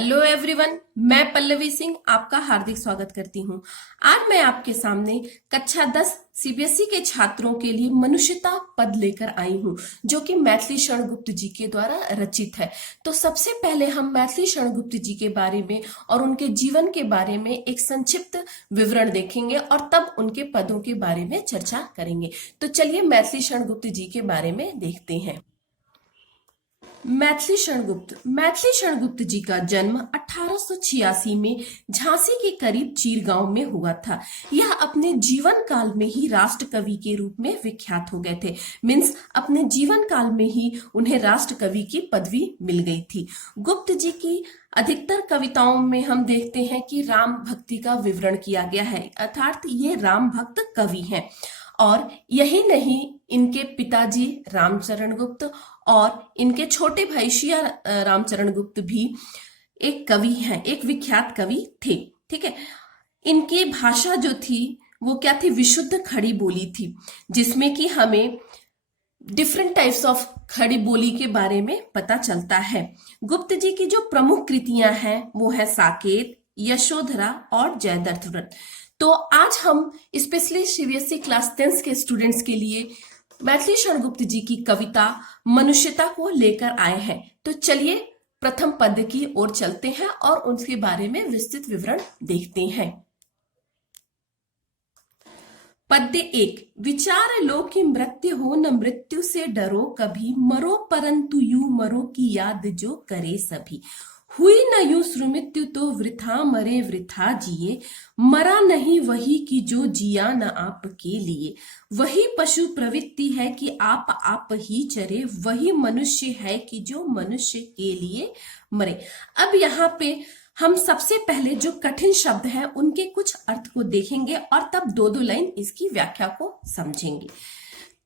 Hello everyone, मैं पल्लवी सिंह आपका हार्दिक स्वागत करती हूं। आज मैं आपके सामने कक्षा 10 सीबीएसई के छात्रों के लिए मनुष्यता पद लेकर आई हूं, जो कि मैथिली शरण गुप्त जी के द्वारा रचित है। तो सबसे पहले हम मैथिली शरण गुप्त जी के बारे में और उनके जीवन के बारे में एक संक्षिप्त विवरण देखेंगे और तब उनके पदों के बारे में चर्चा करेंगे। तो चलिए मैथिली शरण गुप्त जी के बारे में देखते हैं। मैथिली शरण गुप्त जी का जन्म 1886 में झांसी के करीब चीर गांव में हुआ था। यह अपने जीवन काल में ही राष्ट्र कवि के रूप में विख्यात हो गए थे। मीन्स अपने जीवन काल में ही उन्हें राष्ट्र कवि की पदवी मिल गई थी। गुप्त जी की अधिकतर कविताओं में हम देखते हैं कि राम भक्ति का विवरण किया गया है, अर्थात ये राम भक्त कवि हैं। और यही नहीं, इनके पिताजी रामचरण गुप्त और इनके छोटे भाई शिया रामचरण गुप्त भी एक कवि हैं, एक विख्यात कवि थे। ठीक है, इनकी भाषा जो थी वो क्या थी? विशुद्ध खड़ी बोली थी, जिसमें कि हमें डिफरेंट टाइप्स ऑफ खड़ी बोली के बारे में पता चलता है। गुप्त जी की जो प्रमुख कृतियां हैं वो है साकेत, यशोधरा और जयद्रथ व्रत। तो आज हम स्पेशली सीबीएसई क्लास 10 के स्टूडेंट्स के लिए मैथिली शरण गुप्त जी की कविता मनुष्यता को लेकर आए हैं। तो चलिए प्रथम पद्य की ओर चलते हैं और उनके बारे में विस्तृत विवरण देखते हैं। पद्य 1। विचार लो कि मृत्यु हो न मृत्यु से डरो कभी, मरो परंतु यू मरो की याद जो करे सभी। हुई न यूं सुमृत्यु तो वृथा मरे वृथा जिए, मरा नहीं वही कि जो जिया न आपके लिए। वही पशु प्रवृत्ति है कि आप ही चरे, वही मनुष्य है कि जो मनुष्य के लिए मरे। अब यहाँ पे हम सबसे पहले जो कठिन शब्द हैं उनके कुछ अर्थ को देखेंगे और तब दो लाइन इसकी व्याख्या को समझेंगे।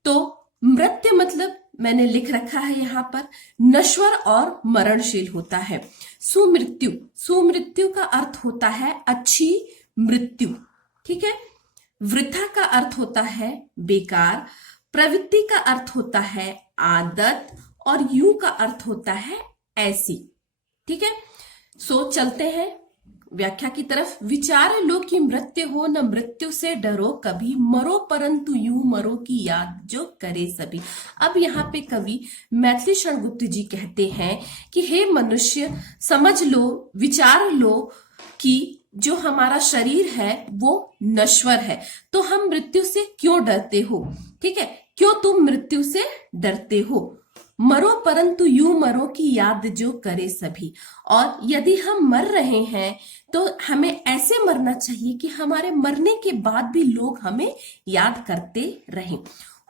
तो मृत्यु मतलब मैंने लिख रखा है यहाँ पर, नश्वर और मरणशील होता है। सुमृत्यु का अर्थ होता है अच्छी मृत्यु। ठीक है। वृथा का अर्थ होता है बेकार। प्रवृत्ति का अर्थ होता है आदत और यू का अर्थ होता है ऐसी। ठीक है, सो चलते हैं व्याख्या की तरफ। विचार लो कि मृत्यु हो न मृत्यु से डरो कभी, मरो परंतु यूं मरो की याद जो करे सभी। अब यहाँ पे कवि मैथिली शरण गुप्त जी कहते हैं कि हे मनुष्य, समझ लो, विचार लो कि जो हमारा शरीर है वो नश्वर है, तो हम मृत्यु से क्यों डरते हो? ठीक है, क्यों तुम मृत्यु से डरते हो? मरो परंतु यूं मरो की याद जो करे सभी। और यदि हम मर रहे हैं तो हमें ऐसे मरना चाहिए कि हमारे मरने के बाद भी लोग हमें याद करते रहें।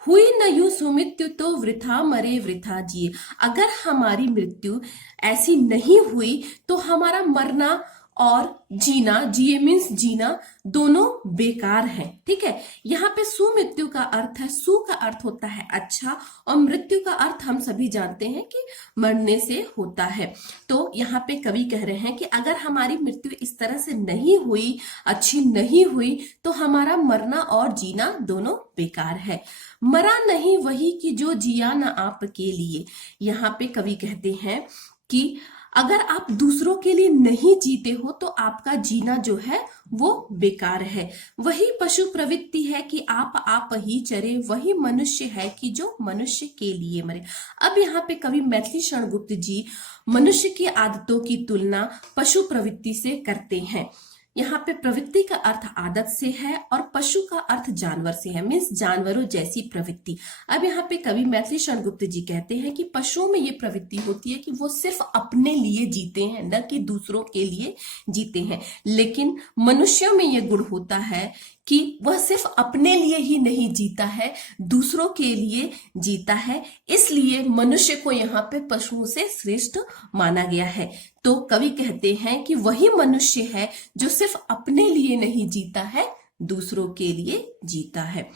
हुई न यूं सुमृत्यु तो वृथा मरे वृथा जिए। अगर हमारी मृत्यु ऐसी नहीं हुई तो हमारा मरना और जीना, जिए मीन्स जीना, दोनों बेकार है। ठीक है, यहाँ पे सुमृत्यु का अर्थ है, सु का अर्थ होता है अच्छा और मृत्यु का अर्थ हम सभी जानते हैं कि मरने से होता है। तो यहाँ पे कवि कह रहे हैं कि अगर हमारी मृत्यु इस तरह से नहीं हुई, अच्छी नहीं हुई, तो हमारा मरना और जीना दोनों बेकार है। मरा नहीं वही कि जो जिया न आपके लिए। यहाँ पे कवि कहते हैं कि अगर आप दूसरों के लिए नहीं जीते हो तो आपका जीना जो है वो बेकार है। वही पशु प्रवृत्ति है कि आप ही चरे, वही मनुष्य है कि जो मनुष्य के लिए मरे। अब यहाँ पे कवि मैथिली शरण गुप्त जी मनुष्य की आदतों की तुलना पशु प्रवृत्ति से करते हैं। यहाँ पे प्रवृत्ति का अर्थ आदत से है और पशु का अर्थ जानवर से है, मीन्स जानवरों जैसी प्रवृत्ति। अब यहाँ पे कवि मैथिली शरण गुप्त जी कहते हैं कि पशुओं में ये प्रवृत्ति होती है कि वो सिर्फ अपने लिए जीते हैं, न कि दूसरों के लिए जीते हैं। लेकिन मनुष्यों में ये गुण होता है कि वह सिर्फ अपने लिए ही नहीं जीता है, दूसरों के लिए जीता है। इसलिए मनुष्य को यहाँ पे पशुओं से श्रेष्ठ माना गया है। तो कवि कहते हैं कि वही मनुष्य है जो सिर्फ अपने लिए नहीं जीता है, दूसरों के लिए जीता है।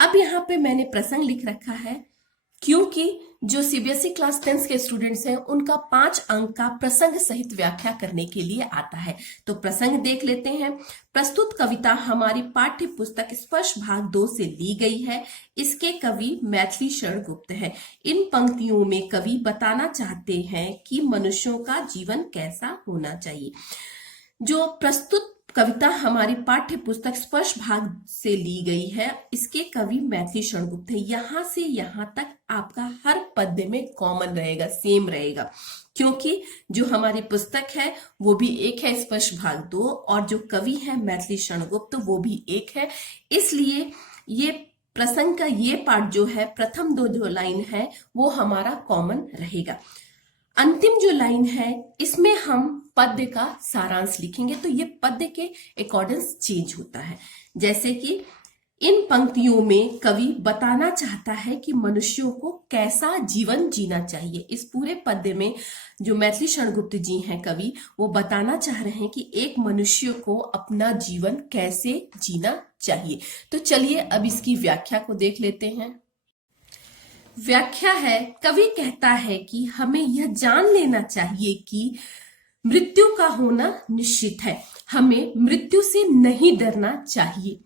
अब यहाँ पे मैंने प्रसंग लिख रखा है, क्योंकि जो सीबीएसई क्लास 10 के स्टूडेंट्स हैं उनका 5 अंक का प्रसंग सहित व्याख्या करने के लिए आता है। तो प्रसंग देख लेते हैं। प्रस्तुत कविता हमारी पाठ्य पुस्तक स्पर्श भाग 2 से ली गई है। इसके कवि मैथिली शरण गुप्त है। इन पंक्तियों में कवि बताना चाहते हैं कि मनुष्यों का जीवन कैसा होना चाहिए। जो प्रस्तुत कविता हमारी पाठ्य पुस्तक स्पर्श भाग से ली गई है, इसके कवि मैथिली शरण गुप्त है। यहां से यहां तक आपका हर पद्य में कॉमन रहेगा, सेम रहेगा, क्योंकि जो हमारी पुस्तक है वो भी एक है स्पर्श भाग 2 और जो कवि है मैथिली शरण गुप्त वो भी एक है। इसलिए ये प्रसंग का ये पार्ट जो है, प्रथम जो लाइन है वो हमारा कॉमन रहेगा। अंतिम जो लाइन है इसमें हम पद्य का सारांश लिखेंगे, तो ये पद्य के अकॉर्डिंग चेंज होता है। जैसे कि इन पंक्तियों में कवि बताना चाहता है कि मनुष्यों को कैसा जीवन जीना चाहिए। इस पूरे पद्य में जो मैथिली शरण गुप्त जी हैं कवि, वो बताना चाह रहे हैं कि एक मनुष्य को अपना जीवन कैसे जीना चाहिए। तो चलिए अब इसकी व्याख्या को देख लेते हैं। व्याख्या है, कवि कहता है कि हमें यह जान लेना चाहिए कि मृत्यु का होना निश्चित है। हमें मृत्यु से नहीं डरना चाहिए।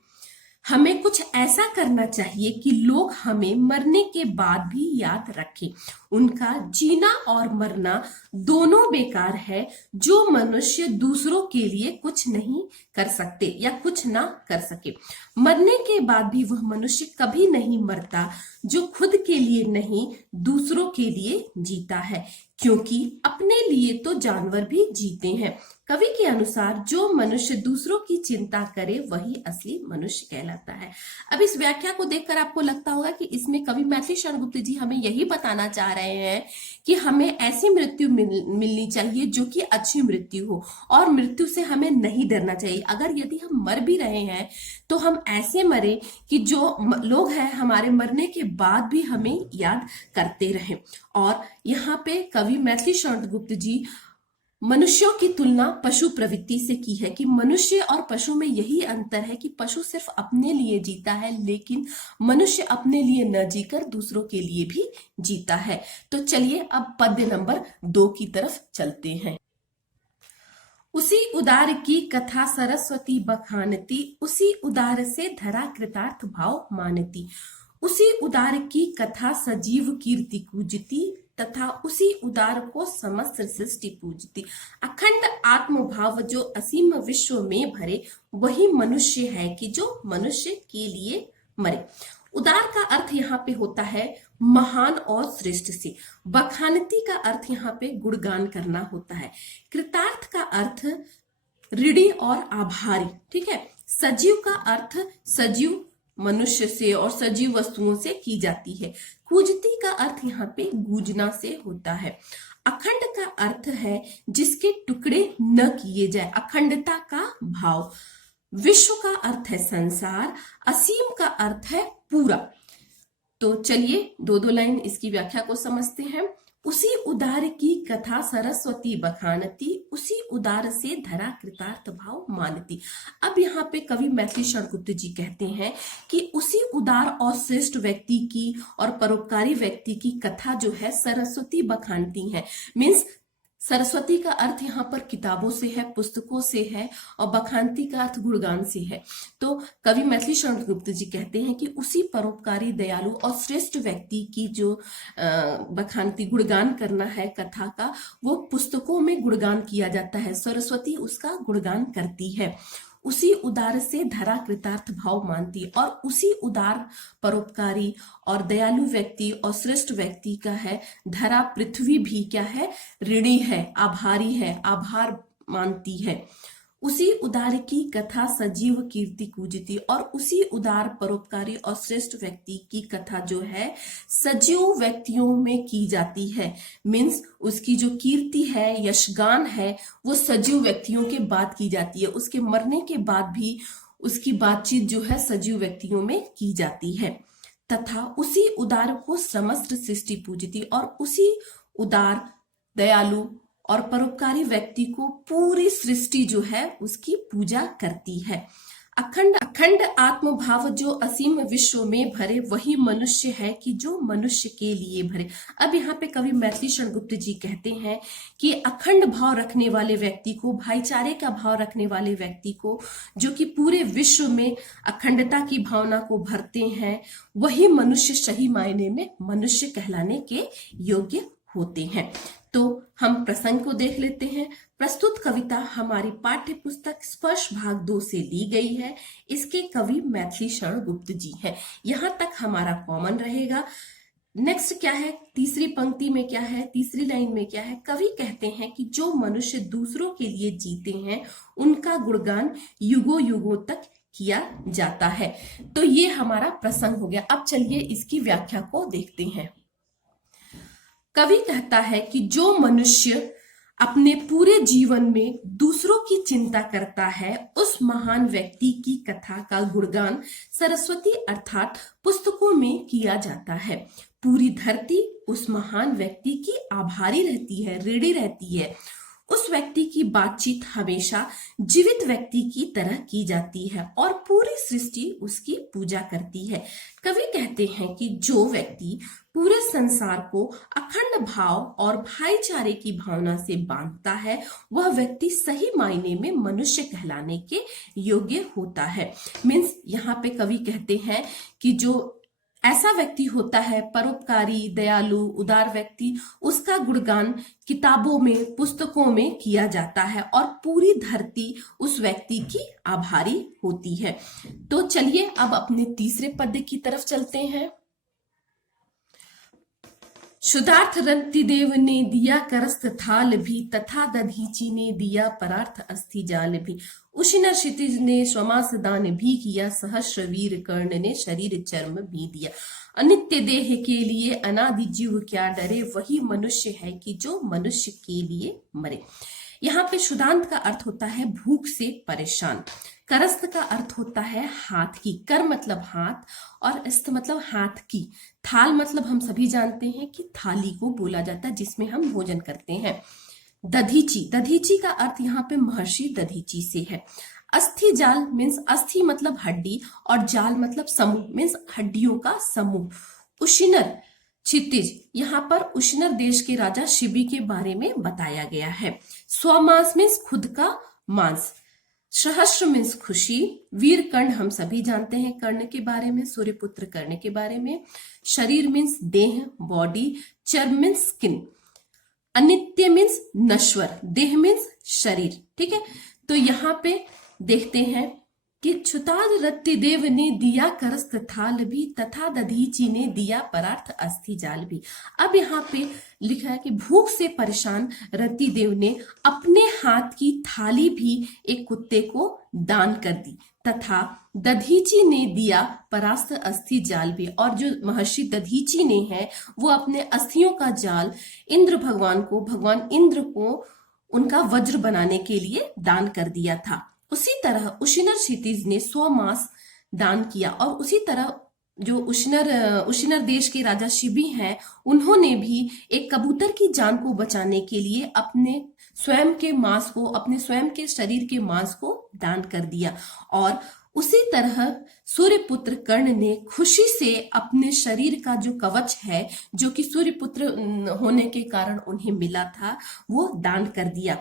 हमें कुछ ऐसा करना चाहिए कि लोग हमें मरने के बाद भी याद रखें। उनका जीना और मरना दोनों बेकार है। जो मनुष्य दूसरों के लिए कुछ नहीं कर सकते या कुछ ना कर सके, मरने के बाद भी वह मनुष्य कभी नहीं मरता जो खुद के लिए नहीं दूसरों के लिए जीता है, क्योंकि अपने लिए तो जानवर भी जीते हैं। कवि के अनुसार जो मनुष्य दूसरों की चिंता करे वही असली मनुष्य कहलाता है। अब इस व्याख्या को देखकर आपको लगता होगा कि इसमें कवि मैथिली शरण गुप्त जी हमें यही बताना चाह रहे हैं कि हमें ऐसी मृत्यु मिलनी चाहिए जो कि अच्छी मृत्यु हो और मृत्यु से हमें नहीं डरना चाहिए। अगर यदि हम मर भी रहे हैं तो हम ऐसे मरे कि जो लोग हैं हमारे मरने के बाद भी हमें याद करते रहें। और यहाँ पे कवि मैथिली शरण गुप्त जी मनुष्यों की तुलना पशु प्रवृत्ति से की है कि मनुष्य और पशु में यही अंतर है कि पशु सिर्फ अपने लिए जीता है, लेकिन मनुष्य अपने लिए न जीकर दूसरों के लिए भी जीता है। तो चलिए अब पद्य नंबर 2 की तरफ चलते हैं। उसी उदार की कथा सरस्वती बखानती, उसी उदार से धरा कृतार्थ भाव मानती। उसी उदार की कथा सजीव कीर्ति पूजती, तथा उसी उदार को समस्त सृष्टि पूजती। अखंड आत्मभाव जो असीम विश्व में भरे, वही मनुष्य है कि जो मनुष्य के लिए मरे। उदार का अर्थ यहाँ पे होता है महान और श्रेष्ठ से। बखानती का अर्थ यहाँ पे गुणगान करना होता है। कृतार्थ का अर्थ ऋणी और आभारी, ठीक है। सजीव का अर्थ सजीव मनुष्य से और सजीव वस्तुओं से की जाती है। पूजती का अर्थ यहाँ पे गूंजना से होता है। अखंड का अर्थ है जिसके टुकड़े न किए जाए, अखंडता का भाव। विश्व का अर्थ है संसार। असीम का अर्थ है पूरा। तो चलिए 2-2 लाइन इसकी व्याख्या को समझते हैं। उसी उदार की कथा सरस्वती बखानती, उसी उदार से धरा कृतार्थ भाव मानती। अब यहाँ पे कवि मैथिली शरण गुप्त जी कहते हैं कि उसी उदार और श्रेष्ठ व्यक्ति की और परोपकारी व्यक्ति की कथा जो है सरस्वती बखानती है। मीन्स सरस्वती का अर्थ यहाँ पर किताबों से है, पुस्तकों से है, और बखानती का अर्थ गुणगान से है। तो कवि मैथिली शरण गुप्त जी कहते हैं कि उसी परोपकारी, दयालु और श्रेष्ठ व्यक्ति की जो बखानती गुणगान करना है कथा का, वो पुस्तकों में गुणगान किया जाता है। सरस्वती उसका गुणगान करती है। उसी उदार से धरा कृतार्थ भाव मानती, और उसी उदार, परोपकारी और दयालु व्यक्ति और श्रेष्ठ व्यक्ति का है धरा, पृथ्वी भी क्या है, ऋणी है, आभारी है, आभार मानती है। उसी उदार की कथा सजीव कीर्ति पूजती, और उसी उदार, परोपकारी और श्रेष्ठ व्यक्ति की कथा जो है सजीव व्यक्तियों में की जाती है। मीन्स उसकी जो कीर्ति है, यशगान है, वो सजीव व्यक्तियों के बाद की जाती है। उसके मरने के बाद भी उसकी बातचीत जो है सजीव व्यक्तियों में की जाती है। तथा उसी उदार को समस्त सृष्टि पूजती, और उसी उदार, दयालु और परोपकारी व्यक्ति को पूरी सृष्टि जो है उसकी पूजा करती है। अखंड अखंड आत्मभाव जो असीम विश्व में भरे वही मनुष्य है कि जो मनुष्य के लिए भरे। अब यहाँ पे कवि मैथिली शरण गुप्त जी कहते हैं कि अखंड भाव रखने वाले व्यक्ति को, भाईचारे का भाव रखने वाले व्यक्ति को, जो कि पूरे विश्व में अखंडता की भावना को भरते हैं, वही मनुष्य सही मायने में मनुष्य कहलाने के योग्य होते हैं। तो हम प्रसंग को देख लेते हैं। प्रस्तुत कविता हमारी पाठ्य पुस्तक स्पर्श भाग 2 से ली गई है। इसके कवि मैथिली शरण गुप्त जी हैं। यहां तक हमारा कॉमन रहेगा। नेक्स्ट क्या है, तीसरी पंक्ति में क्या है, तीसरी लाइन में क्या है? कवि कहते हैं कि जो मनुष्य दूसरों के लिए जीते हैं उनका गुणगान युगों युगों तक किया जाता है। तो ये हमारा प्रसंग हो गया। अब चलिए इसकी व्याख्या को देखते हैं। कवि कहता है कि जो मनुष्य अपने पूरे जीवन में दूसरों की चिंता करता है उस महान व्यक्ति की कथा का गुणगान सरस्वती अर्थात पुस्तकों में किया जाता है। पूरी धरती उस महान व्यक्ति की आभारी रहती है, ऋणी रहती है। उस व्यक्ति की बातचीत हमेशा जीवित व्यक्ति की तरह की जाती है और पूरी सृष्टि उसकी पूजा करती है। कवि कहते हैं कि जो व्यक्ति पूरे संसार को अखंड भाव और भाईचारे की भावना से बांधता है वह व्यक्ति सही मायने में मनुष्य कहलाने के योग्य होता है। मीन्स यहाँ पे कवि कहते हैं कि जो ऐसा व्यक्ति होता है परोपकारी, दयालु, उदार व्यक्ति, उसका गुणगान किताबों में, पुस्तकों में किया जाता है और पूरी धरती उस व्यक्ति की आभारी होती है। तो चलिए अब अपने तीसरे पद्य की तरफ चलते हैं। शुद्धार्थ रतिदेव ने दिया करस्त थाल भी, तथा दधीचि ने दिया परार्थ अस्थि जाल भी। उशिना क्षितिज ने श्वमास दान भी किया, सहस्र वीर कर्ण ने शरीर चर्म भी दिया। अनित्य देह के लिए अनादि जीव क्या डरे, वही मनुष्य है कि जो मनुष्य के लिए मरे। यहाँ पे शुदांत का अर्थ होता है भूख से परेशान। करस्त का अर्थ होता है हाथ की। कर मतलब हाथ और अस्त मतलब हाथ की। थाल मतलब हम सभी जानते हैं कि थाली को बोला जाता है जिसमें हम भोजन करते हैं। दधीची, दधीची का अर्थ यहाँ पे महर्षि दधीची से है। अस्थि जाल मीन्स अस्थि मतलब हड्डी और जाल मतलब समूह मीन्स हड्डियों का समूह। उशिनर क्षितिज, यहाँ पर उशिनर देश के राजा शिबी के बारे में बताया गया है। स्वमांस मीन्स खुद का मांस। सहस्र मीन्स खुशी। वीर कर्ण हम सभी जानते हैं कर्ण के बारे में, सूर्यपुत्र कर्ण के बारे में। शरीर मीन्स देह, बॉडी। चर्म मीन्स स्किन। अनित्य मीन्स नश्वर, देह मीन्स शरीर। ठीक है, तो यहाँ पे देखते हैं कि क्षुताद रतिदेव ने दिया करस्त थाल भी, तथा दधीचि ने दिया परार्थ अस्थि जाल भी। अब यहाँ पे लिखा है कि भूख से परेशान रतिदेव ने अपने हाथ की थाली भी एक कुत्ते को दान कर दी, तथा दधीचि ने दिया परास्त अस्थि जाल भी। और जो महर्षि दधीचि ने है वो अपने अस्थियों का जाल इंद्र भगवान को, भगवान इंद्र को उनका वज्र बनाने के लिए दान कर दिया था। उसी तरह उशिनर क्षितिज ने 100 मास दान किया और उसी तरह जो उशिनर देश के राजा शिबी हैं उन्होंने भी एक कबूतर की जान को बचाने के लिए अपने स्वयं के मांस को, अपने स्वयं के शरीर के मांस को दान कर दिया। और उसी तरह सूर्यपुत्र कर्ण ने खुशी से अपने शरीर का जो कवच है जो कि सूर्यपुत्र होने के कारण उन्हें मिला था वो दान कर दिया।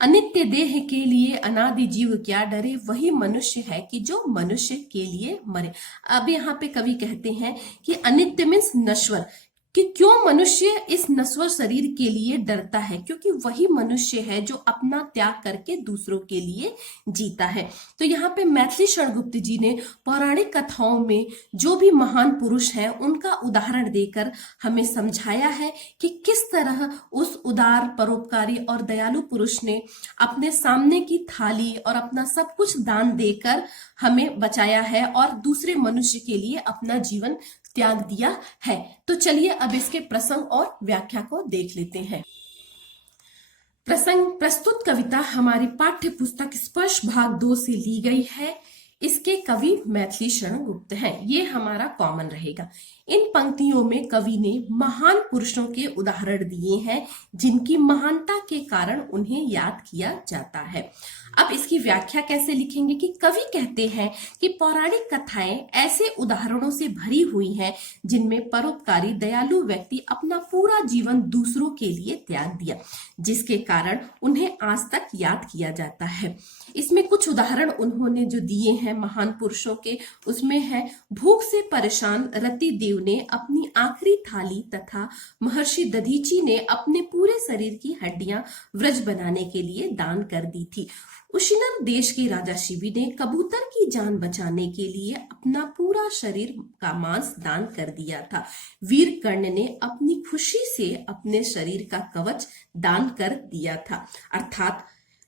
अनित्य देह के लिए अनादि जीव क्या डरे, वही मनुष्य है कि जो मनुष्य के लिए मरे। अब यहाँ पे कवि कहते हैं कि अनित्य मीन्स नश्वर, कि क्यों मनुष्य इस नश्वर शरीर के लिए डरता है, क्योंकि वही मनुष्य है जो अपना त्याग करके दूसरों के लिए जीता है। तो यहाँ पे मैथिली शरण गुप्त जी ने पौराणिक कथाओं में जो भी महान पुरुष हैं उनका उदाहरण देकर हमें समझाया है कि किस तरह उस उदार, परोपकारी और दयालु पुरुष ने अपने सामने की थाली और अपना सब कुछ दान देकर हमें बचाया है और दूसरे मनुष्य के लिए अपना जीवन त्याग दिया है। तो चलिए अब इसके प्रसंग और व्याख्या को देख लेते हैं। प्रस्तुत कविता हमारी पाठ्य पुस्तक स्पर्श भाग 2 से ली गई है। इसके कवि मैथिली शरण गुप्त हैं। ये हमारा कॉमन रहेगा। इन पंक्तियों में कवि ने महान पुरुषों के उदाहरण दिए हैं जिनकी महानता के कारण उन्हें याद किया जाता है। अब इसकी व्याख्या कैसे लिखेंगे कि कवि कहते हैं कि पौराणिक कथाएं ऐसे उदाहरणों से भरी हुई हैं जिनमें परोपकारी दयालु व्यक्ति अपना पूरा जीवन दूसरों के लिए त्याग दिया, जिसके कारण उन्हें आज तक याद किया जाता है। इसमें कुछ उदाहरण उन्होंने जो दिए हैं महान पुरुषों के, उसमें है भूख से परेशान रति देव ने अपनी आखिरी थाली तथा महर्षि दधीची ने अपने पूरे शरीर की हड्डियां व्रज बनाने के लिए दान कर दी थी। उशिनर देश के राजा शिवी ने कबूतर की जान बचाने के लिए अपना पूरा शरीर का मांस दान कर दिया था। वीर कर्ण ने अपनी खुशी से अपने शरीर का कवच दान कर दिया था। अर्थात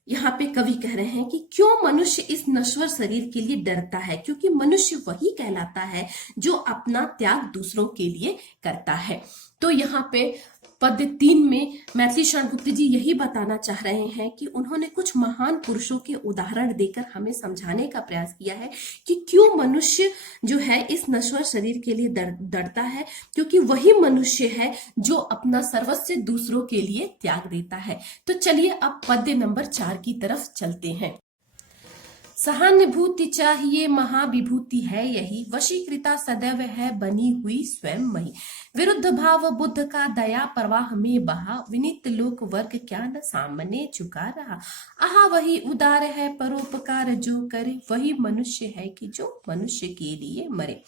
यहाँ पे कवि कह रहे हैं कि क्यों मनुष्य इस नश्वर शरीर के लिए डरता है, क्योंकि मनुष्य वही कहलाता है जो अपना त्याग दूसरों के लिए करता है। तो यहाँ पे पद्य 3 में मैथिली शरण गुप्त जी यही बताना चाह रहे हैं कि उन्होंने कुछ महान पुरुषों के उदाहरण देकर हमें समझाने का प्रयास किया है कि क्यों मनुष्य जो है इस नश्वर शरीर के लिए डरता है, क्योंकि वही मनुष्य है जो अपना सर्वस्व दूसरों के लिए त्याग देता है। तो चलिए अब पद्य नंबर 4 की तरफ चलते हैं। सहानुभूति चाहिए महाविभूति है यही, वशीकृता सदैव है बनी हुई स्वयं मही। विरुद्ध भाव बुद्ध का दया प्रवाह में बहा, विनीत लोक वर्ग क्या न सामने झुका रहा। आहा वही उदार है परोपकार जो करे, वही मनुष्य है कि जो मनुष्य के लिए मरे।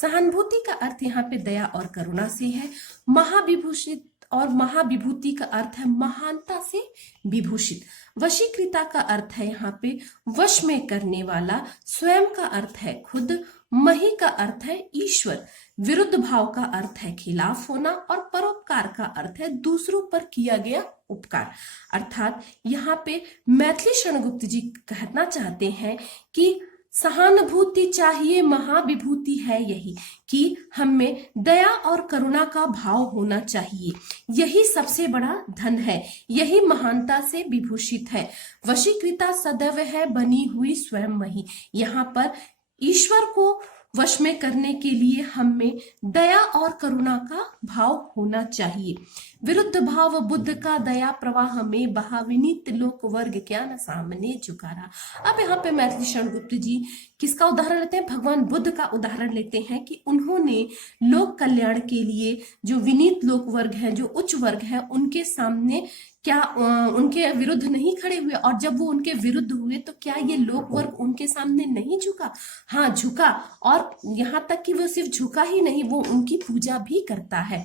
सहानुभूति का अर्थ यहाँ पे दया और करुणा से है। महाविभूषित और महाविभूति का अर्थ है महानता से विभूषित। वशीकृता का अर्थ है यहाँ पे वश में करने वाला। स्वयं का अर्थ है खुद। मही का अर्थ है ईश्वर। विरुद्ध भाव का अर्थ है खिलाफ होना और परोपकार का अर्थ है दूसरों पर किया गया उपकार। अर्थात यहाँ पे मैथिली शरण गुप्त जी कहना चाहते हैं कि सहानुभूति चाहिए महाविभूति है यही, कि हमें दया और करुणा का भाव होना चाहिए। यही सबसे बड़ा धन है, यही महानता से विभूषित है। वशीकृता सदैव है बनी हुई स्वयं मही। यहाँ पर ईश्वर को वश में करने के लिए हमें दया और करुणा का भाव होना चाहिए। विरुद्ध भाव बुद्ध का दया प्रवाह में बहा, विनीत लोक वर्ग क्या न सामने झुका रहा। अब यहाँ पे मैथिली शरण गुप्त जी किसका उदाहरण लेते हैं? भगवान बुद्ध का उदाहरण लेते हैं कि उन्होंने लोक कल्याण के लिए जो विनीत लोक वर्ग है, जो उच्च वर्ग है, उनके सामने क्या उनके विरुद्ध नहीं खड़े हुए, और जब वो उनके विरुद्ध हुए तो क्या ये लोक वर्ग उनके सामने नहीं झुका? हाँ झुका, और यहाँ तक कि वो सिर्फ झुका ही नहीं, वो उनकी पूजा भी करता है।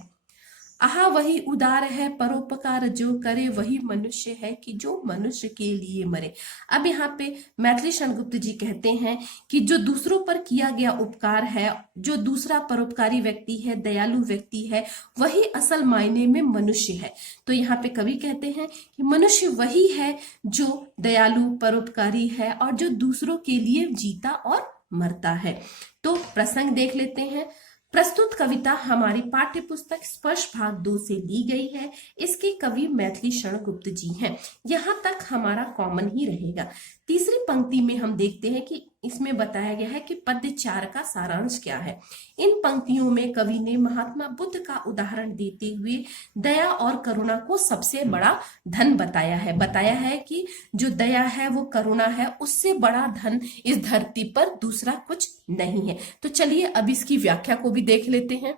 आहा वही उदार है परोपकार जो करे, वही मनुष्य है कि जो मनुष्य के लिए मरे। अब यहाँ पे मैथिली शरण गुप्त जी कहते हैं कि जो दूसरों पर किया गया उपकार है, जो दूसरा परोपकारी व्यक्ति है, दयालु व्यक्ति है, वही असल मायने में मनुष्य है। तो यहाँ पे कवि कहते हैं कि मनुष्य वही है जो दयालु परोपकारी है और जो दूसरों के लिए जीता और मरता है। तो प्रसंग देख लेते हैं। प्रस्तुत कविता हमारी पाठ्य पुस्तक स्पर्श भाग 2 से ली गई है। इसके कवि मैथिली शरण गुप्त जी हैं। यहाँ तक हमारा कॉमन ही रहेगा। तीसरी पंक्ति में हम देखते हैं कि इसमें बताया गया है कि पद्य 4 का सारांश क्या है। इन पंक्तियों में कवि ने महात्मा बुद्ध का उदाहरण देते हुए दया और करुणा को सबसे बड़ा धन बताया है कि जो दया है वो करुणा है, उससे बड़ा धन इस धरती पर दूसरा कुछ नहीं है। तो चलिए अब इसकी व्याख्या को भी देख लेते हैं।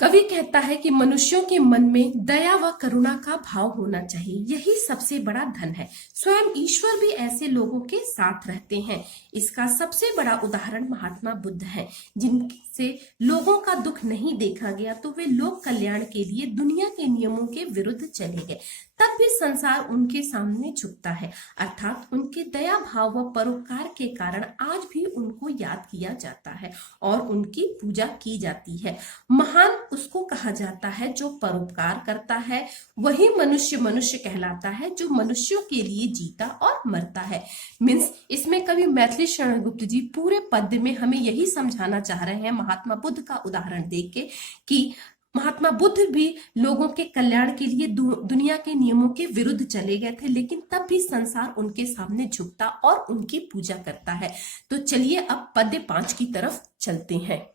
कवि कहता है कि मनुष्यों के मन में दया व करुणा का भाव होना चाहिए, यही सबसे बड़ा धन है। स्वयं ईश्वर भी ऐसे लोगों के साथ रहते हैं। इसका सबसे बड़ा उदाहरण महात्मा बुद्ध है, जिनसे लोगों का दुख नहीं देखा गया तो वे लोक कल्याण के लिए दुनिया के नियमों के विरुद्ध चले गए, तब भी संसार उनके सामने झुकता है। अर्थात उनके दया भाव व परोपकार के कारण आज भी उनको याद किया जाता है और उनकी पूजा की जाती है। महान उसको कहा जाता है जो परोपकार करता है, वही मनुष्य कहलाता है जो मनुष्यों के लिए जीता और मरता है। मीन्स इसमें कवि मैथिली शरण गुप्त जी पूरे पद्य में हमें यही समझाना चाह रहे हैं महात्मा बुद्ध का उदाहरण देख के कि महात्मा बुद्ध भी लोगों के कल्याण के लिए दुनिया के नियमों के विरुद्ध चले गए थे, लेकिन तब भी संसार उनके सामने झुकता और उनकी पूजा करता है। तो चलिए अब पद्य 5 की तरफ चलते हैं।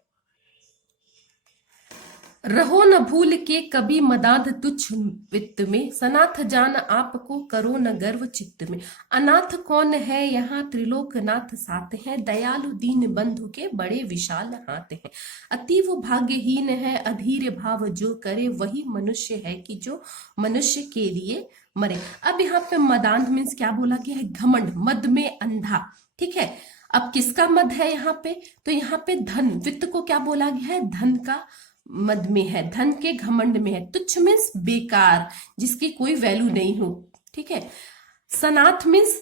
रहो न भूल के कभी मदाद तुच्छ वित्त में, सनाथ जान आपको करो न गर्व चित्त में। अनाथ कौन है यहाँ त्रिलोकनाथ साथ है, दयालु दीन बंधु के बड़े विशाल हाथ हैं। अतीव भाग्यहीन है अधीर भाव जो करे, वही मनुष्य है कि जो मनुष्य के लिए मरे। अब यहाँ पे मदांध मीन्स क्या बोला गया है, घमंड, मद में अंधा, ठीक है। अब किसका मद है यहाँ पे, तो यहाँ पे धन, वित्त को क्या बोला गया है, धन का मद में है, धन के घमंड में है। तुच्छ मीन्स बेकार, जिसकी कोई वैल्यू नहीं हो, ठीक है। सनाथ मीन्स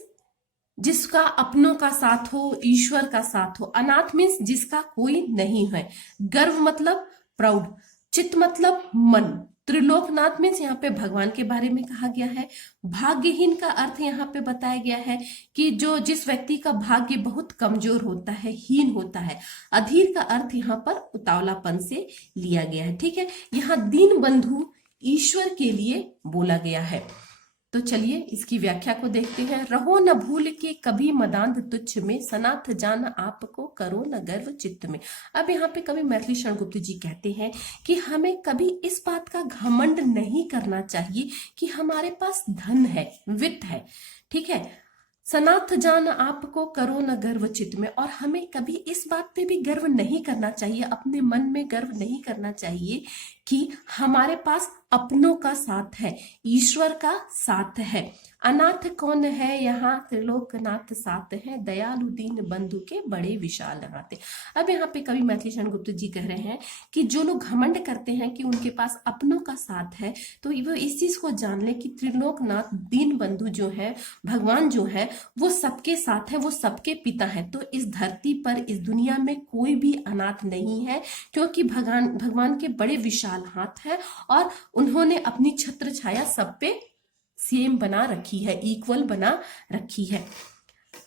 जिसका अपनों का साथ हो, ईश्वर का साथ हो। अनाथ मीन्स जिसका कोई नहीं है। गर्व मतलब प्राउड, चित्त मतलब मन। त्रिलोकनाथ मीन्स यहाँ पे भगवान के बारे में कहा गया है। भाग्यहीन का अर्थ यहाँ पे बताया गया है कि जो जिस व्यक्ति का भाग्य बहुत कमजोर होता है, हीन होता है। अधीर का अर्थ यहाँ पर उतावलापन से लिया गया है, ठीक है। यहाँ दीन बंधु ईश्वर के लिए बोला गया है। तो चलिए इसकी व्याख्या को देखते हैं। रहो न भूल के कभी मदांध तुच्छ में, सनाथ जान आपको करो न गर्व चित्त में। अब यहाँ पे कवि मैथिली शरण गुप्त जी कहते हैं कि हमें कभी इस बात का घमंड नहीं करना चाहिए कि हमारे पास धन है, वित्त है, ठीक है। सनाथ जान आपको करो न गर्व चित्त में, और हमें कभी इस बात पे भी गर्व नहीं करना चाहिए, अपने मन में गर्व नहीं करना चाहिए कि हमारे पास अपनों का साथ है, ईश्वर का साथ है। अनाथ कौन है यहाँ त्रिलोकनाथ साथ है, दयालु दीन बंधु के बड़े विशाल हाथ। अब यहाँ पे कवि मैथिली शरण गुप्त जी कह रहे हैं कि जो लोग घमंड करते हैं कि उनके पास अपनों का साथ है, तो वो इस चीज को जान ले कि त्रिलोकनाथ दीन बंधु जो है, भगवान जो है, वो सबके साथ है, वो सबके पिता है। तो इस धरती पर, इस दुनिया में कोई भी अनाथ नहीं है, क्योंकि भगवान के बड़े विशाल हाथ है और उन्होंने अपनी छत्र छाया सब पे सेम बना रखी है, इक्वल बना रखी है।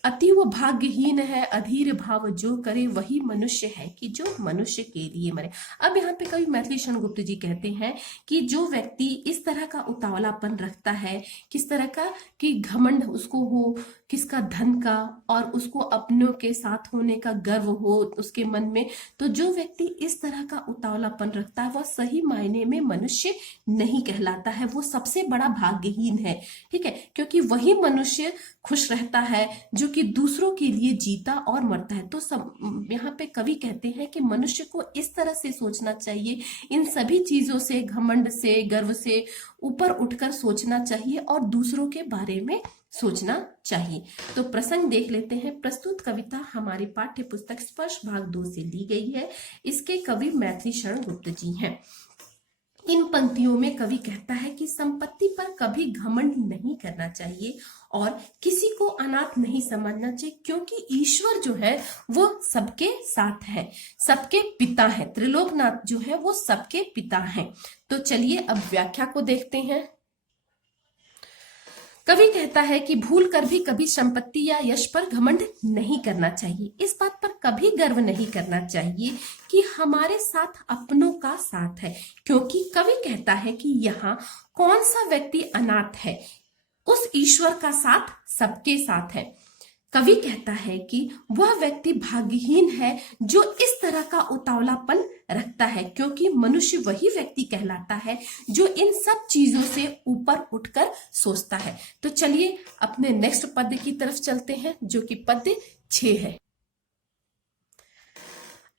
अतीव भाग्यहीन है अधीर भाव जो करे, वही मनुष्य है कि जो मनुष्य के लिए मरे। अब यहाँ पे कवि मैथिली शरण गुप्त जी कहते हैं कि जो व्यक्ति इस तरह का उतावलापन रखता है, किस तरह का कि घमंड उसको हो, किसका धन का, और उसको अपनों के साथ होने का गर्व हो उसके मन में, तो जो व्यक्ति इस तरह का उतावलापन रखता है वह सही मायने में मनुष्य नहीं कहलाता है, वो सबसे बड़ा भाग्यहीन है, ठीक है। क्योंकि वही मनुष्य खुश रहता है जो कि दूसरों के लिए जीता और मरता है। तो सब यहाँ पे कवि कहते हैं कि मनुष्य को इस तरह से सोचना चाहिए, इन सभी चीजों से, घमंड से, गर्व से ऊपर उठकर सोचना चाहिए और दूसरों के बारे में सोचना चाहिए। तो प्रसंग देख लेते हैं। प्रस्तुत कविता हमारी पाठ्य पुस्तक स्पर्श भाग 2 से ली गई है। इसके कवि मैथिली शरण गुप्त जी हैं। इन पंक्तियों में कवि कहता है कि संपत्ति पर कभी घमंड नहीं करना चाहिए और किसी को अनाथ नहीं समझना चाहिए, क्योंकि ईश्वर जो है वो सबके साथ है, सबके पिता है। त्रिलोकनाथ जो है वो सबके पिता हैं। तो चलिए अब व्याख्या को देखते हैं। कवि कहता है कि भूल कर भी कभी संपत्ति या यश पर घमंड नहीं करना चाहिए, इस बात पर कभी गर्व नहीं करना चाहिए कि हमारे साथ अपनों का साथ है, क्योंकि कवि कहता है कि यहाँ कौन सा व्यक्ति अनाथ है, उस ईश्वर का साथ सबके साथ है। कवि कहता है कि वह व्यक्ति भाग्यहीन है जो इस तरह का उतावलापन रखता है, क्योंकि मनुष्य वही व्यक्ति कहलाता है जो इन सब चीजों से ऊपर उठकर सोचता है। तो चलिए अपने नेक्स्ट पद्य की तरफ चलते हैं, जो कि पद्य 6 है।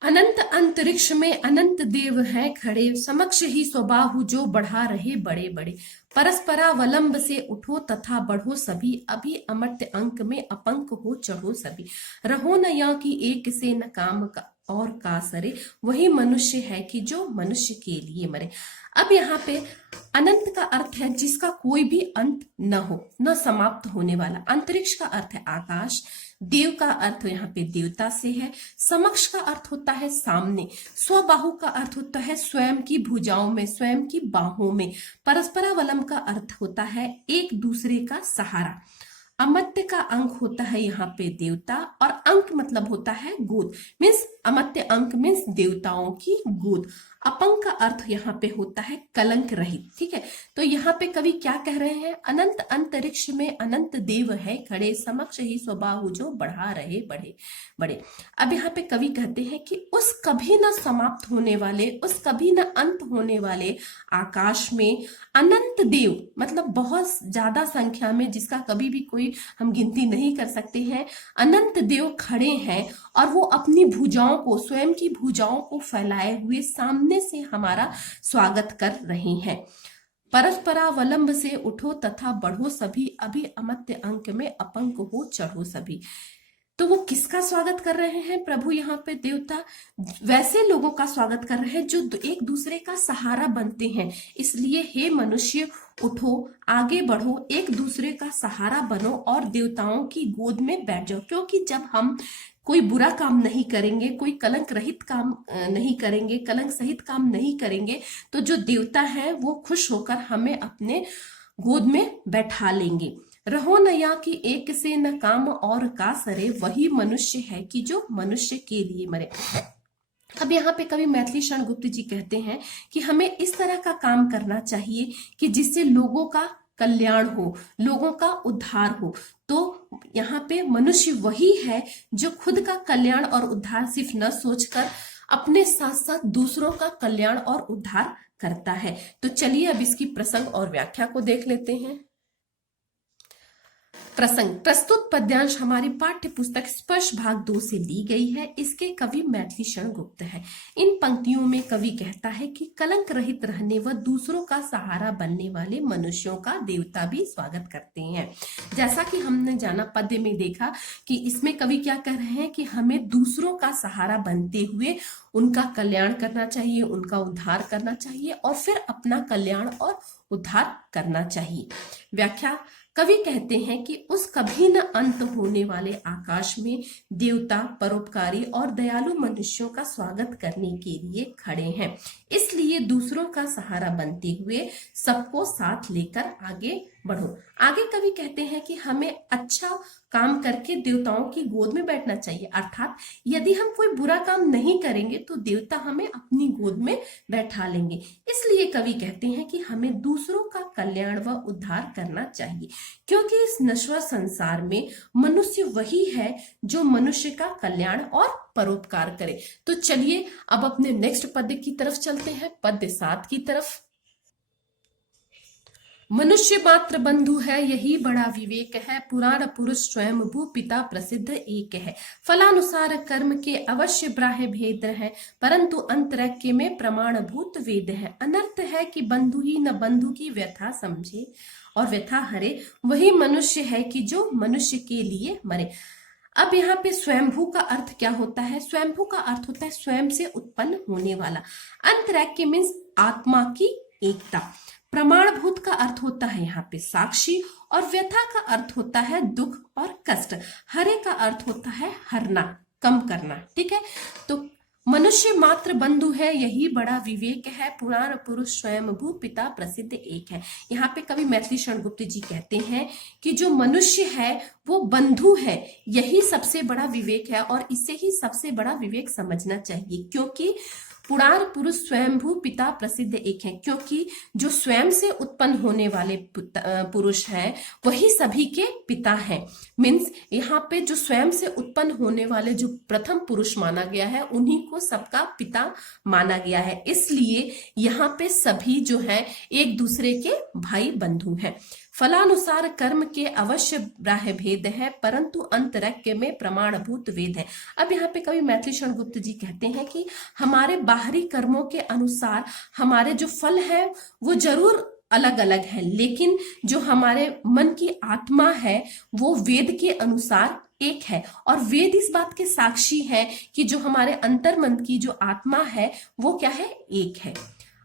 अनंत अंतरिक्ष में अनंत देव हैं खड़े, समक्ष ही स्वबाहु जो बढ़ा रहे बड़े बड़े। परस्परावलंब से उठो तथा बढ़ो सभी, अभी अमर्त्य अंक में अपंक हो चढ़ो सभी। रहो न या कि एक से न काम का और का सरे, वही मनुष्य है कि जो मनुष्य के लिए मरे। अब यहाँ पे अनंत का अर्थ है जिसका कोई भी अंत न हो, न समाप्त होने वाला। अंतरिक्ष का अर्थ है आकाश। देव का अर्थ यहाँ पे देवता से है। समक्ष का अर्थ होता है सामने। स्वबाहु का अर्थ होता है स्वयं की भुजाओं में, स्वयं की बाहों में। परस्परावलंब का अर्थ होता है एक दूसरे का सहारा। अमर्त्य का अंक होता है यहाँ पे देवता, और अंक मतलब होता है गोद, मीन्स अमत्य अंक मीन्स देवताओं की गोद। अपंग का अर्थ यहाँ पे होता है कलंक रहित। ठीक है, तो यहाँ पे कवि क्या कह रहे हैं, अनंत अंतरिक्ष में अनंत देव है खड़े, समक्ष ही स्वबाहु जो बढ़ा रहे बड़े बड़े। अब यहाँ पे कवि कहते हैं कि उस कभी न समाप्त होने वाले, उस कभी न अंत होने वाले आकाश में अनंत देव, मतलब बहुत ज्यादा संख्या में, जिसका कभी भी कोई हम गिनती नहीं कर सकते हैं, अनंत देव खड़े हैं और वो अपनी भुजाओं को, स्वयं की भुजाओं को फैलाए हुए सामने से हमारा स्वागत कर रहे हैं। परस्परावलंब से उठो तथा बढ़ो सभी, अभी अमत्य अंक में अपंक हो चढ़ो सभी। तो वो किसका स्वागत कर रहे हैं प्रभु, यहाँ पे देवता वैसे लोगों का स्वागत कर रहे हैं जो एक दूसरे का सहारा बनते हैं। इसलिए हे मनुष्य उठो, आगे बढ़ो, एक दूसरे का सहारा बनो और देवताओं की गोद में बैठ जाओ। क्योंकि जब हम कोई बुरा काम नहीं करेंगे, कोई कलंक रहित काम नहीं करेंगे, कलंक सहित काम नहीं करेंगे, तो जो देवता है वो खुश होकर हमें अपने गोद में बैठा लेंगे। रहो नया कि एक से न काम और का सरे, वही मनुष्य है कि जो मनुष्य के लिए मरे। अब यहाँ पे कवि मैथिली शरण गुप्त जी कहते हैं कि हमें इस तरह का काम करना चाहिए कि जिससे लोगों का कल्याण हो, लोगों का उद्धार हो। तो यहाँ पे मनुष्य वही है जो खुद का कल्याण और उद्धार सिर्फ न सोचकर अपने साथ साथ दूसरों का कल्याण और उद्धार करता है। तो चलिए अब इसकी प्रसंग और व्याख्या को देख लेते हैं। प्रसंग, प्रस्तुत पद्यांश हमारी पाठ्य पुस्तक स्पर्श भाग 2 से ली गई है। इसके कवि मैथिली शरण गुप्त है। इन पंक्तियों में कवि कहता है कि कलंक रहित रहने व दूसरों का सहारा बनने वाले मनुष्यों का देवता भी स्वागत करते हैं। जैसा कि हमने जाना, पद्य में देखा कि इसमें कवि क्या कह रहे हैं कि हमें दूसरों का सहारा बनते हुए उनका कल्याण करना चाहिए, उनका उद्धार करना चाहिए और फिर अपना कल्याण और उद्धार करना चाहिए। व्याख्या, कवि कहते हैं कि उस कभी न अंत होने वाले आकाश में देवता परोपकारी और दयालु मनुष्यों का स्वागत करने के लिए खड़े हैं। इसलिए दूसरों का सहारा बनते हुए सबको साथ लेकर आगे बढ़ो। आगे कवि कहते हैं कि हमें अच्छा काम करके देवताओं की गोद में बैठना चाहिए, अर्थात यदि हम कोई बुरा काम नहीं करेंगे तो देवता हमें अपनी गोद में बैठा लेंगे। इसलिए कवि कहते हैं कि हमें दूसरों का कल्याण व उद्धार करना चाहिए, क्योंकि इस नश्वर संसार में मनुष्य वही है जो मनुष्य का कल्याण और परोपकार करे। तो चलिए अब अपने नेक्स्ट पद्य की तरफ चलते हैं, पद्य 7 की तरफ। मनुष्य मात्र बंधु है, यही बड़ा विवेक है, पुराण पुरुष स्वयं भू पिता प्रसिद्ध एक है। फलानुसार कर्म के अवश्य ब्राह्य भेद है, परंतु अंतरैक्य में प्रमाणभूत वेद है। अनर्थ है कि बंधु ही न बंधु की व्यथा समझे और व्यथा हरे, वही मनुष्य है कि जो मनुष्य के लिए मरे। अब यहाँ पे स्वयंभू का अर्थ क्या होता है? स्वयंभू का अर्थ होता है स्वयं से उत्पन्न होने वाला। अंतरैक्य मीन्स आत्मा की एकता। प्रमाणभूत का अर्थ होता है यहाँ पे साक्षी, और व्यथा का अर्थ होता है दुख और कष्ट। हरे का अर्थ होता है हरना, कम करना। ठीक है, तो मनुष्य मात्र बंधु है, यही बड़ा विवेक है, पुराण पुरुष स्वयं भू पिता प्रसिद्ध एक है। यहाँ पे कवि मैथिली शरण गुप्त जी कहते हैं कि जो मनुष्य है वो बंधु है, यही सबसे बड़ा विवेक है और इसे ही सबसे बड़ा विवेक समझना चाहिए, क्योंकि पुराण पुरुष स्वयंभू पिता प्रसिद्ध एक है। क्योंकि जो स्वयं से उत्पन्न होने वाले पुरुष हैं वही सभी के पिता हैं। मीन्स यहाँ पे जो स्वयं से उत्पन्न होने वाले जो प्रथम पुरुष माना गया है उन्हीं को सबका पिता माना गया है। इसलिए यहाँ पे सभी जो है एक दूसरे के भाई बंधु हैं। फलानुसार कर्म के अवश्य ब्राह्य भेद है, परंतु अंतरैक्य में प्रमाणभूत वेद है। अब यहाँ पे कवि मैथिली शरण गुप्त जी कहते हैं कि हमारे बाहरी कर्मों के अनुसार हमारे जो फल है वो जरूर अलग अलग है, लेकिन जो हमारे मन की आत्मा है वो वेद के अनुसार एक है। और वेद इस बात के साक्षी है कि जो हमारे अंतर्मन की जो आत्मा है वो क्या है? एक है।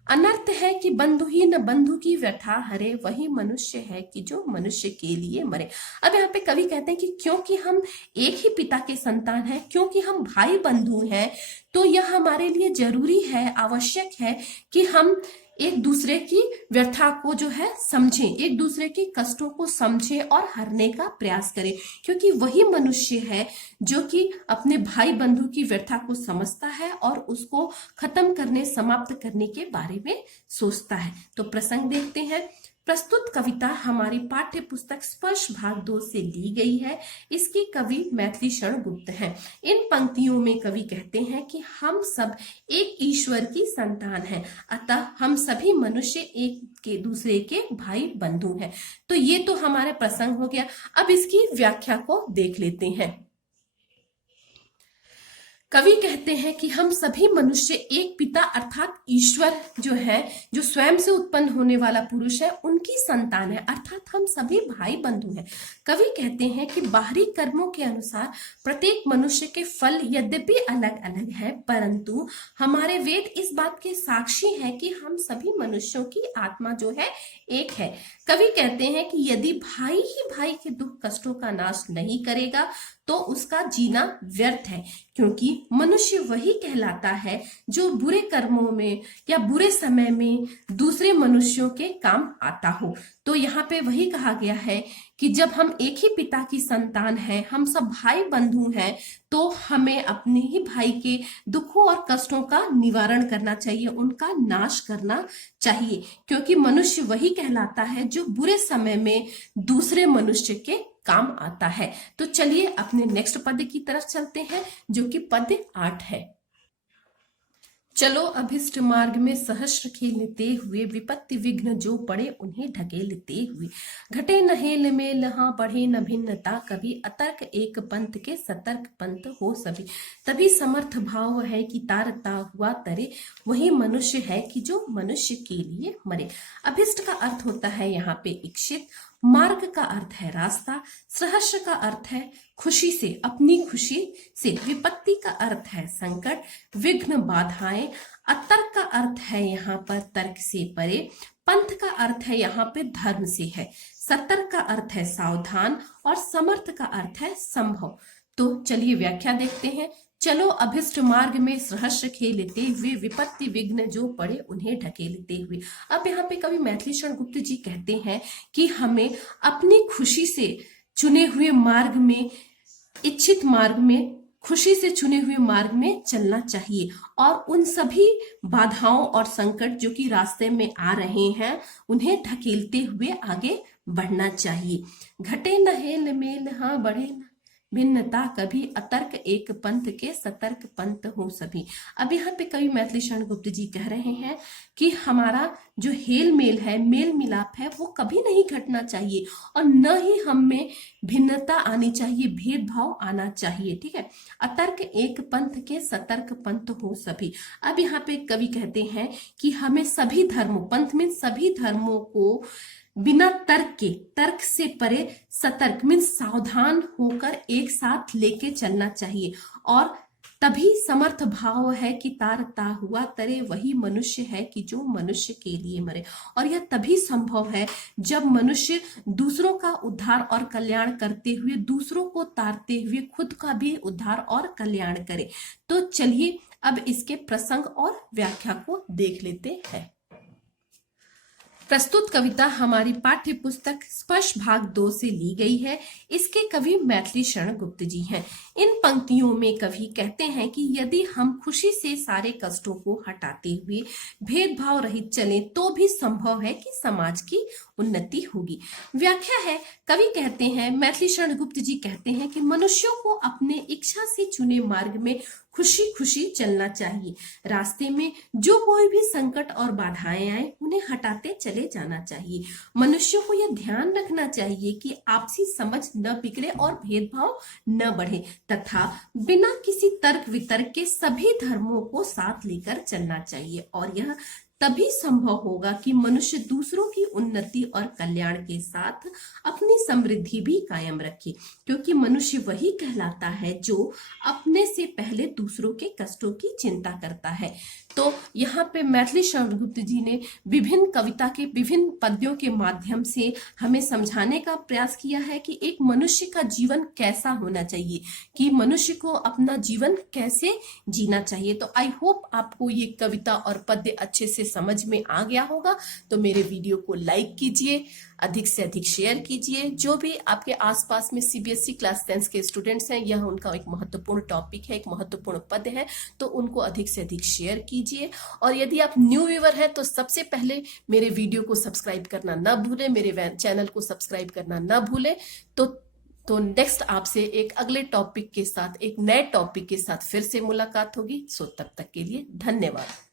अनर्थ है कि बंधु ही न बंधु की व्यथा हरे, वही मनुष्य है कि जो मनुष्य के लिए मरे। अब यहाँ पे कवि कहते हैं कि क्योंकि हम एक ही पिता के संतान हैं, क्योंकि हम भाई बंधु हैं, तो यह हमारे लिए जरूरी है, आवश्यक है कि हम एक दूसरे की व्यथा को जो है समझें, एक दूसरे के कष्टों को समझें और हरने का प्रयास करें, क्योंकि वही मनुष्य है जो कि अपने भाई बंधु की व्यथा को समझता है और उसको खत्म करने, समाप्त करने के बारे में सोचता है। तो प्रसंग देखते हैं। प्रस्तुत कविता हमारी पाठ्य पुस्तक स्पर्श भाग 2 से ली गई है। इसकी कवि मैथिली शरण गुप्त हैं। इन पंक्तियों में कवि कहते हैं कि हम सब एक ईश्वर की संतान हैं, अतः हम सभी मनुष्य एक के दूसरे के भाई बंधु हैं। तो ये तो हमारे प्रसंग हो गया। अब इसकी व्याख्या को देख लेते हैं। कवि कहते हैं कि हम सभी मनुष्य एक पिता अर्थात ईश्वर जो है, जो स्वयं से उत्पन्न होने वाला पुरुष है, उनकी संतान है, अर्थात हम सभी भाई बंधु हैं। कवि कहते हैं कि बाहरी कर्मों के अनुसार प्रत्येक मनुष्य के फल यद्यपि अलग अलग है, परंतु हमारे वेद इस बात के साक्षी हैं कि हम सभी मनुष्यों की आत्मा जो है एक है। कवि कहते हैं कि यदि भाई ही भाई के दुख कष्टों का नाश नहीं करेगा तो उसका जीना व्यर्थ है, क्योंकि मनुष्य वही कहलाता है जो बुरे कर्मों में या बुरे समय में दूसरे मनुष्यों के काम आता हो। तो यहाँ पे वही कहा गया है कि जब हम एक ही पिता की संतान हैं, हम सब भाई बंधु हैं, तो हमें अपने ही भाई के दुखों और कष्टों का निवारण करना चाहिए, उनका नाश करना चाहिए, क्योंकि मनुष्य वही कहलाता है जो बुरे समय में दूसरे मनुष्य के काम आता है। तो चलिए अपने नेक्स्ट पद की तरफ चलते हैं, जो कि पद 8 है। चलो अभिष्ट मार्ग में सहस्र खेलते हुए, विपत्ति विघ्न जो पड़े उन्हें ढकेलते हुए। घटे न हेल मेल हाँ बढ़े न भिन्नता कभी, अतर्क एक पंथ के सतर्क पंथ हो सभी। तभी समर्थ भाव है कि तारता हुआ तरे, वही मनुष्य है कि जो मनुष्य के लिए मरे। अभिष्ट का अर्थ होता है यहाँ पे इच्छित, मार्ग का अर्थ है रास्ता, सहस्र का अर्थ है खुशी से, अपनी खुशी से, विपत्ति का अर्थ है संकट, विघ्न बाधाएं, अतर्क का अर्थ है यहाँ पर तर्क से परे, पंथ का अर्थ है यहाँ पे धर्म से है, सतर्क का अर्थ है सावधान और समर्थ का अर्थ है संभव। तो चलिए व्याख्या देखते हैं। चलो अभिष्ट मार्ग में सहस्र खेलते हुए, विपत्ति विघ्न जो पड़े उन्हें ढकेलते हुए। अब यहाँ पे कवि मैथिली शरण गुप्त जी कहते हैं कि हमें अपनी खुशी से चुने हुए मार्ग में, इच्छित मार्ग में, खुशी से चुने हुए मार्ग में चलना चाहिए और उन सभी बाधाओं और संकट जो कि रास्ते में आ रहे हैं उन्हें ढकेलते हुए आगे बढ़ना चाहिए। घटे न हेल मेल हाँ बढ़े न भिन्नता कभी, अतर्क एक पंथ के सतर्क पंथ हो सभी। अब यहाँ पे कवि मैथिली शरण गुप्त जी कह रहे हैं कि हमारा जो हेल मेल है, मेल मिलाप है, वो कभी नहीं घटना चाहिए और न ही हम में भिन्नता आनी चाहिए, भेदभाव आना चाहिए। ठीक है, अतर्क एक पंथ के सतर्क पंथ हो सभी। अब यहाँ पे कवि कहते हैं कि हमें सभी धर्मों, पंथ में सभी धर्मों को बिना तर्क के, तर्क से परे, सतर्क मीन्स सावधान होकर एक साथ लेके चलना चाहिए और तभी समर्थ भाव है कि तारता हुआ तरे, वही मनुष्य है कि जो मनुष्य के लिए मरे। और यह तभी संभव है जब मनुष्य दूसरों का उद्धार और कल्याण करते हुए, दूसरों को तारते हुए खुद का भी उद्धार और कल्याण करे। तो चलिए अब इसके प्रसंग और व्याख्या को देख लेते हैं। प्रस्तुत कविता हमारी पाठ्य पुस्तक स्पर्श भाग 2 से ली गई है। इसके कवि मैथिली शरण गुप्त जी हैं। इन पंक्तियों में कवि कहते हैं कि यदि हम खुशी से सारे कष्टों को हटाते हुए भेदभाव रहित चलें तो भी संभव है कि समाज की उन्नति होगी। व्याख्या है, कवि कहते हैं, मैथिली शरण गुप्त जी कहते हैं कि मनुष्यों को अपने इच्छा से चुने मार्ग में खुशी खुशी चलना चाहिए। रास्ते में जो कोई भी संकट और बाधाएं आए उन्हें हटाते चले जाना चाहिए। मनुष्यों को यह ध्यान रखना चाहिए कि आपसी समझ न बिगड़े और भेदभाव न बढ़े तथा बिना किसी तर्क वितर्क के सभी धर्मों को साथ लेकर चलना चाहिए। और यह तभी संभव होगा कि मनुष्य दूसरों की उन्नति और कल्याण के साथ अपनी समृद्धि भी कायम रखे, क्योंकि मनुष्य वही कहलाता है जो अपने से पहले दूसरों के कष्टों की चिंता करता है। तो यहाँ पे मैथिली शरणगुप्त जी ने विभिन्न कविता के विभिन्न पद्यों के माध्यम से हमें समझाने का प्रयास किया है कि एक मनुष्य का जीवन कैसा होना चाहिए, कि मनुष्य को अपना जीवन कैसे जीना चाहिए। तो आई होप आपको ये कविता और पद्य अच्छे से समझ में आ गया होगा। तो मेरे वीडियो को लाइक कीजिए, अधिक से अधिक शेयर कीजिए। जो भी आपके आसपास में सीबीएसई क्लास 10 के स्टूडेंट्स हैं, यह उनका एक महत्वपूर्ण टॉपिक है, एक महत्वपूर्ण पद है, तो उनको अधिक से अधिक शेयर कीजिए। और यदि आप न्यू व्यूअर हैं तो सबसे पहले मेरे वीडियो को सब्सक्राइब करना न भूलें, मेरे चैनल को सब्सक्राइब करना न भूलें। तो नेक्स्ट आपसे एक अगले टॉपिक के साथ, एक नए टॉपिक के साथ फिर से मुलाकात होगी। सो तब तक के लिए धन्यवाद।